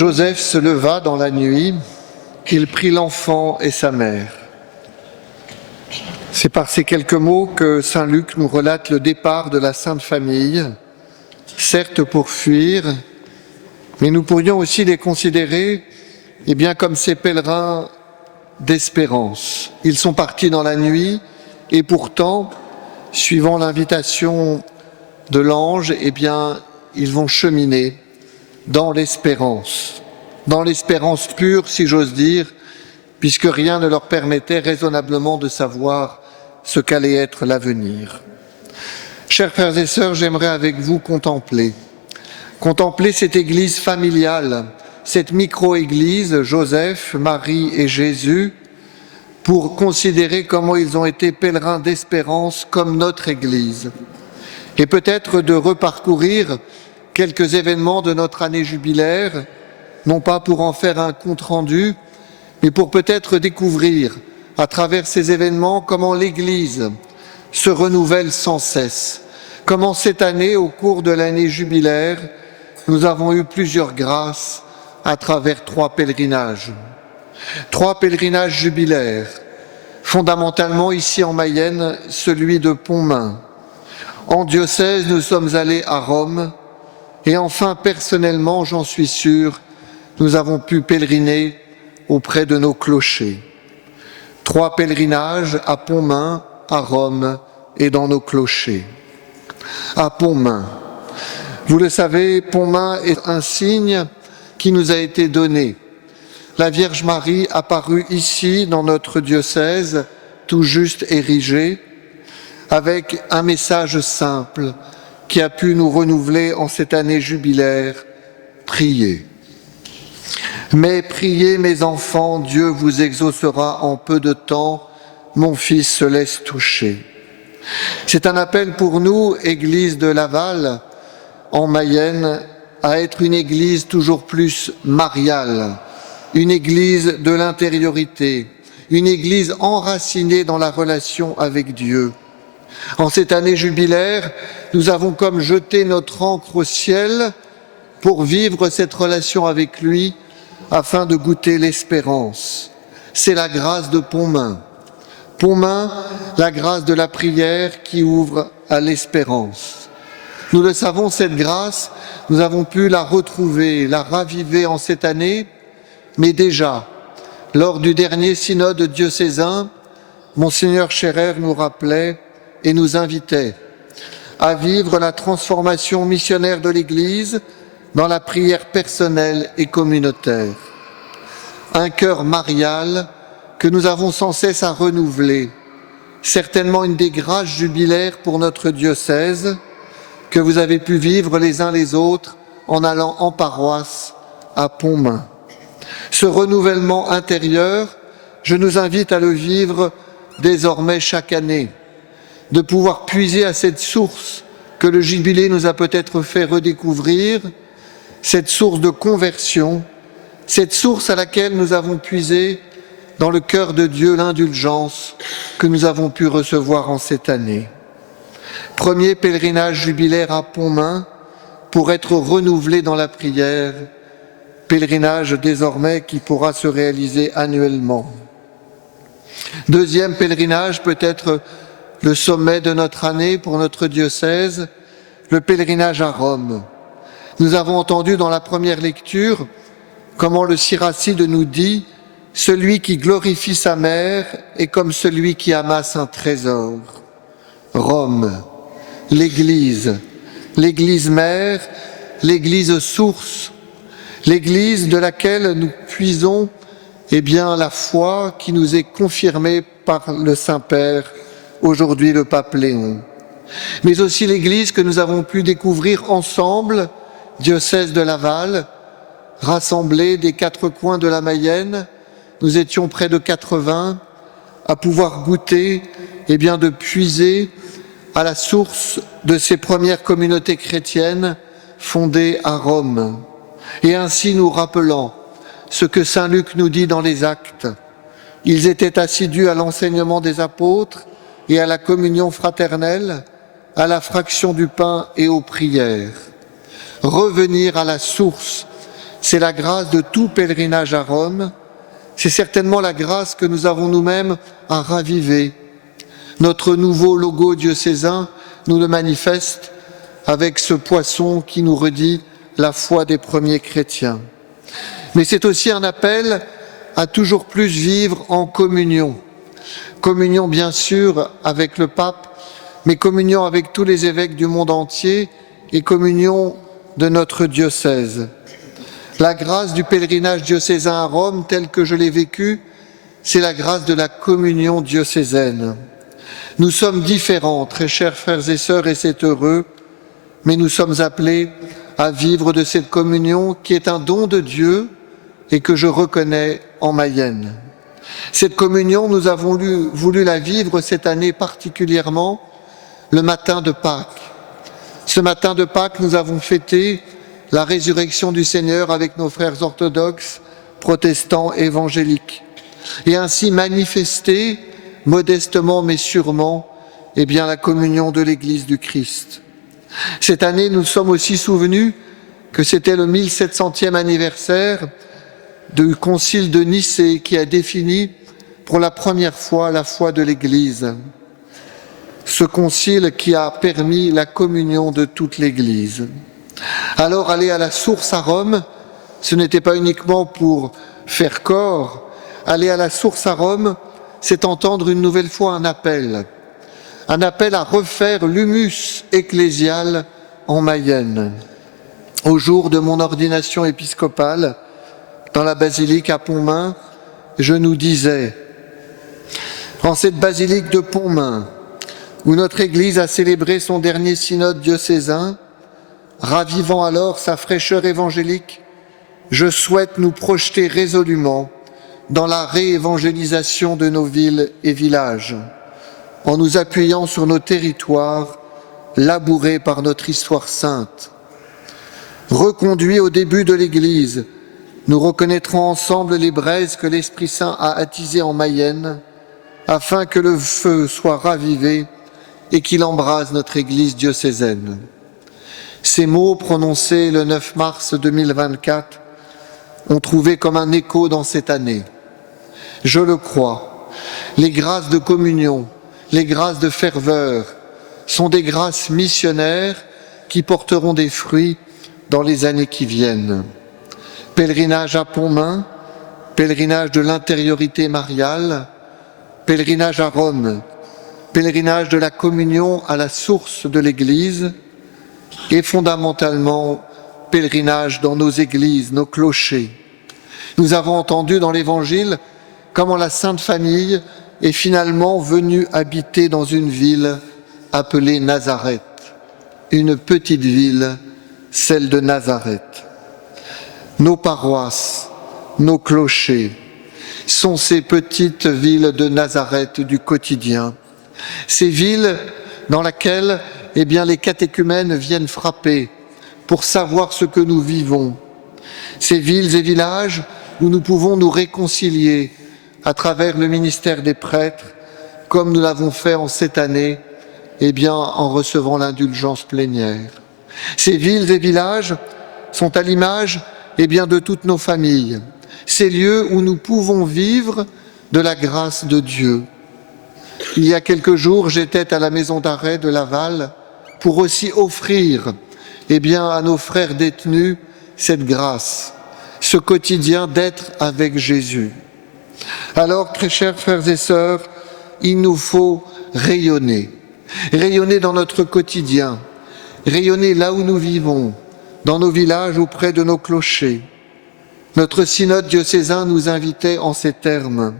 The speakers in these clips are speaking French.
Joseph se leva dans la nuit, il prit l'enfant et sa mère. C'est par ces quelques mots que saint Luc nous relate le départ de la Sainte Famille, certes pour fuir, mais nous pourrions aussi les considérer comme ces pèlerins d'espérance. Ils sont partis dans la nuit et pourtant, suivant l'invitation de l'ange, ils vont cheminer dans l'espérance pure, si j'ose dire, puisque rien ne leur permettait raisonnablement de savoir ce qu'allait être l'avenir. Chers frères et sœurs, j'aimerais avec vous contempler cette église familiale, cette micro-église, Joseph, Marie et Jésus, pour considérer comment ils ont été pèlerins d'espérance comme notre église, et peut-être de reparcourir quelques événements de notre année jubilaire, non pas pour en faire un compte-rendu, mais pour peut-être découvrir à travers ces événements comment l'Église se renouvelle sans cesse, comment cette année, au cours de l'année jubilaire, nous avons eu plusieurs grâces à travers 3 pèlerinages. 3 pèlerinages jubilaires, fondamentalement ici en Mayenne, celui de Pontmain. En diocèse, nous sommes allés à Rome et enfin, personnellement, j'en suis sûr, nous avons pu pèleriner auprès de nos clochers. 3 pèlerinages à Pontmain, à Rome et dans nos clochers. À Pontmain. Vous le savez, Pontmain est un signe qui nous a été donné. La Vierge Marie apparut ici, dans notre diocèse, tout juste érigé, avec un message simple qui a pu nous renouveler en cette année jubilaire. Priez. Mais priez, mes enfants, Dieu vous exaucera en peu de temps, mon fils se laisse toucher. C'est un appel pour nous, Église de Laval, en Mayenne, à être une Église toujours plus mariale, une Église de l'intériorité, une Église enracinée dans la relation avec Dieu. En cette année jubilaire, nous avons comme jeté notre ancre au ciel pour vivre cette relation avec lui, afin de goûter l'espérance. C'est la grâce de Pontmain. Pontmain, la grâce de la prière qui ouvre à l'espérance. Nous le savons, cette grâce, nous avons pu la retrouver, la raviver en cette année, mais déjà, lors du dernier synode diocésain, Monseigneur Scherer nous rappelait et nous invitait à vivre la transformation missionnaire de l'Église dans la prière personnelle et communautaire. Un cœur marial que nous avons sans cesse à renouveler, certainement une des grâces jubilaires pour notre diocèse que vous avez pu vivre les uns les autres en allant en paroisse à Pontmain. Ce renouvellement intérieur, je nous invite à le vivre désormais chaque année, de pouvoir puiser à cette source que le jubilé nous a peut-être fait redécouvrir, cette source de conversion, cette source à laquelle nous avons puisé dans le cœur de Dieu l'indulgence que nous avons pu recevoir en cette année. Premier pèlerinage jubilaire à Pontmain pour être renouvelé dans la prière, pèlerinage désormais qui pourra se réaliser annuellement. Deuxième pèlerinage, peut-être le sommet de notre année pour notre diocèse, le pèlerinage à Rome. Nous avons entendu dans la première lecture comment le Siracide nous dit « Celui qui glorifie sa mère est comme celui qui amasse un trésor ». Rome, l'Église mère, l'Église source, l'Église de laquelle nous puisons la foi qui nous est confirmée par le Saint-Père, aujourd'hui le pape Léon. Mais aussi l'Église que nous avons pu découvrir ensemble, diocèse de Laval, rassemblés des 4 coins de la Mayenne, nous étions près de 80, à pouvoir goûter, de puiser à la source de ces premières communautés chrétiennes fondées à Rome. Et ainsi nous rappelant ce que saint Luc nous dit dans les Actes. Ils étaient assidus à l'enseignement des apôtres et à la communion fraternelle, à la fraction du pain et aux prières. Revenir à la source, c'est la grâce de tout pèlerinage à Rome. C'est certainement la grâce que nous avons nous-mêmes à raviver. Notre nouveau logo diocésain nous le manifeste avec ce poisson qui nous redit la foi des premiers chrétiens. Mais c'est aussi un appel à toujours plus vivre en communion. Communion bien sûr avec le pape, mais communion avec tous les évêques du monde entier et communion de notre diocèse. La grâce du pèlerinage diocésain à Rome, telle que je l'ai vécue, c'est la grâce de la communion diocésaine. Nous sommes différents, très chers frères et sœurs, et c'est heureux, mais nous sommes appelés à vivre de cette communion qui est un don de Dieu et que je reconnais en Mayenne. Cette communion, nous avons voulu la vivre cette année particulièrement le matin de Pâques. Ce matin de Pâques, nous avons fêté la résurrection du Seigneur avec nos frères orthodoxes, protestants, évangéliques, et ainsi manifesté, modestement mais sûrement, la communion de l'Église du Christ. Cette année, nous sommes aussi souvenus que c'était le 1700e anniversaire du Concile de Nicée qui a défini pour la première fois la foi de l'Église. Ce concile qui a permis la communion de toute l'Église. Alors aller à la source à Rome, ce n'était pas uniquement pour faire corps. Aller à la source à Rome, c'est entendre une nouvelle fois un appel à refaire l'humus ecclésial en Mayenne. Au jour de mon ordination épiscopale, dans la basilique à Pontmain, je nous disais, en cette basilique de Pontmain, où notre Église a célébré son dernier synode diocésain, ravivant alors sa fraîcheur évangélique, je souhaite nous projeter résolument dans la réévangélisation de nos villes et villages, en nous appuyant sur nos territoires labourés par notre histoire sainte. Reconduits au début de l'Église, nous reconnaîtrons ensemble les braises que l'Esprit Saint a attisées en Mayenne, afin que le feu soit ravivé et qu'il embrase notre Église diocésaine. Ces mots prononcés le 9 mars 2024 ont trouvé comme un écho dans cette année. Je le crois, les grâces de communion, les grâces de ferveur sont des grâces missionnaires qui porteront des fruits dans les années qui viennent. Pèlerinage à Pontmain, pèlerinage de l'intériorité mariale, pèlerinage à Rome, pèlerinage de la communion à la source de l'Église et fondamentalement pèlerinage dans nos églises, nos clochers. Nous avons entendu dans l'Évangile comment la Sainte Famille est finalement venue habiter dans une ville appelée Nazareth, une petite ville, celle de Nazareth. Nos paroisses, nos clochers sont ces petites villes de Nazareth du quotidien. Ces villes dans lesquelles les catéchumènes viennent frapper pour savoir ce que nous vivons. Ces villes et villages où nous pouvons nous réconcilier à travers le ministère des prêtres, comme nous l'avons fait en cette année, en recevant l'indulgence plénière. Ces villes et villages sont à l'image de toutes nos familles, ces lieux où nous pouvons vivre de la grâce de Dieu. Il y a quelques jours, j'étais à la maison d'arrêt de Laval pour aussi offrir à nos frères détenus cette grâce, ce quotidien d'être avec Jésus. Alors, très chers frères et sœurs, il nous faut rayonner dans notre quotidien, rayonner là où nous vivons, dans nos villages ou près de nos clochers. Notre synode diocésain nous invitait en ces termes.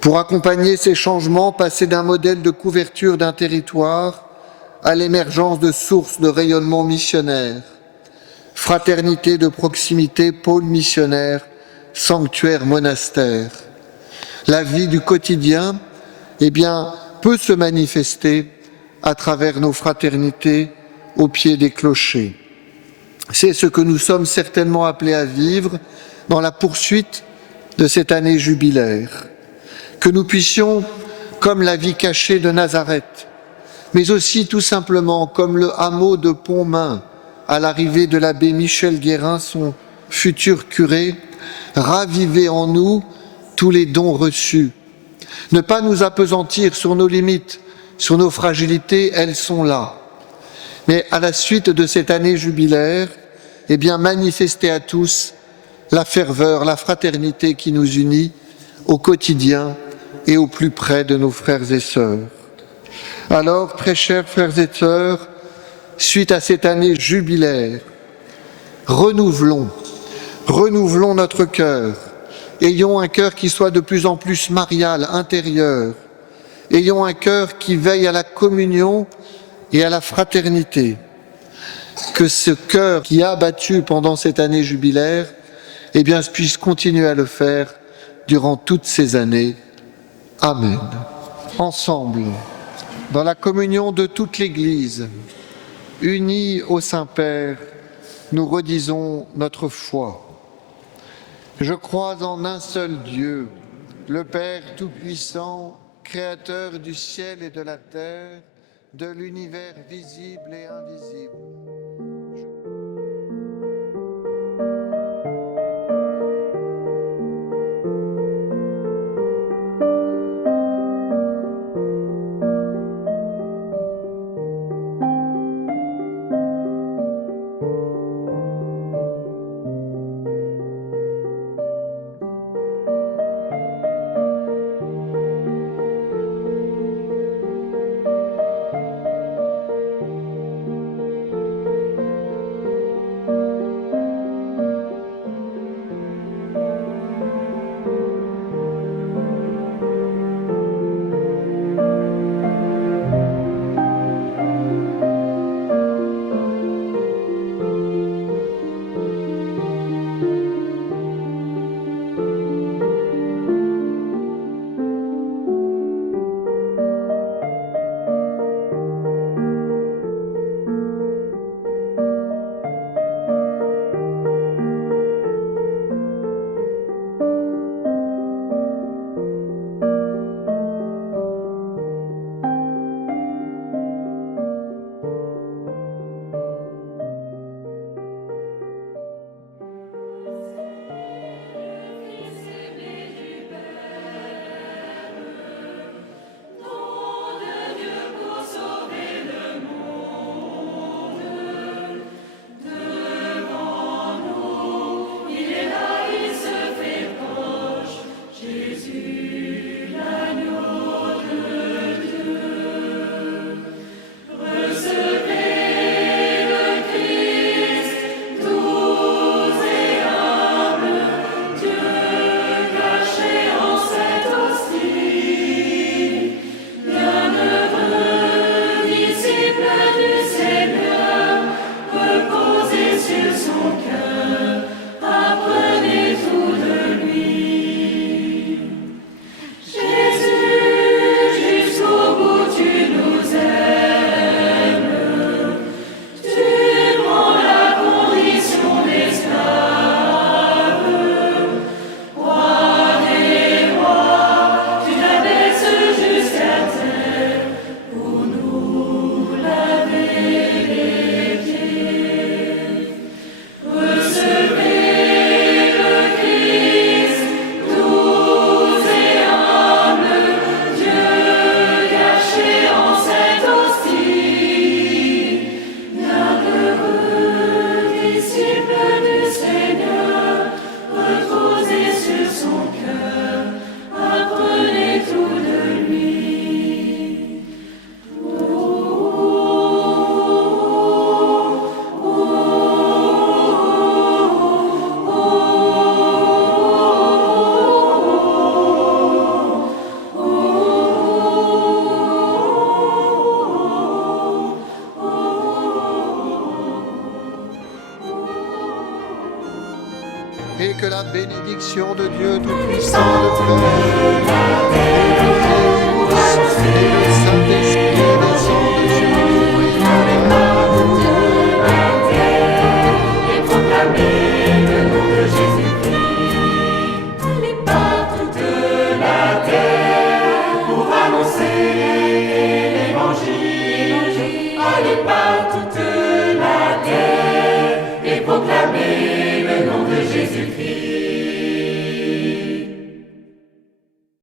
Pour accompagner ces changements, passer d'un modèle de couverture d'un territoire à l'émergence de sources de rayonnement missionnaire, fraternité de proximité, pôle missionnaire, sanctuaire monastère. La vie du quotidien, peut se manifester à travers nos fraternités au pied des clochers. C'est ce que nous sommes certainement appelés à vivre dans la poursuite de cette année jubilaire. Que nous puissions, comme la vie cachée de Nazareth, mais aussi tout simplement comme le hameau de Pontmain, à l'arrivée de l'abbé Michel Guérin, son futur curé, ravivez en nous tous les dons reçus. Ne pas nous appesantir sur nos limites, sur nos fragilités, elles sont là. Mais à la suite de cette année jubilaire, eh bien, manifestez à tous la ferveur, la fraternité qui nous unit au quotidien et au plus près de nos frères et sœurs. Alors, très chers frères et sœurs, suite à cette année jubilaire, renouvelons notre cœur. Ayons un cœur qui soit de plus en plus marial, intérieur. Ayons un cœur qui veille à la communion et à la fraternité. Que ce cœur qui a battu pendant cette année jubilaire, eh bien, puisse continuer à le faire durant toutes ces années. Amen. Ensemble, dans la communion de toute l'Église, unis au Saint-Père, nous redisons notre foi. Je crois en un seul Dieu, le Père Tout-Puissant, Créateur du ciel et de la terre, de l'univers visible et invisible. Et que la bénédiction de Dieu Tout-Puissant, le Père,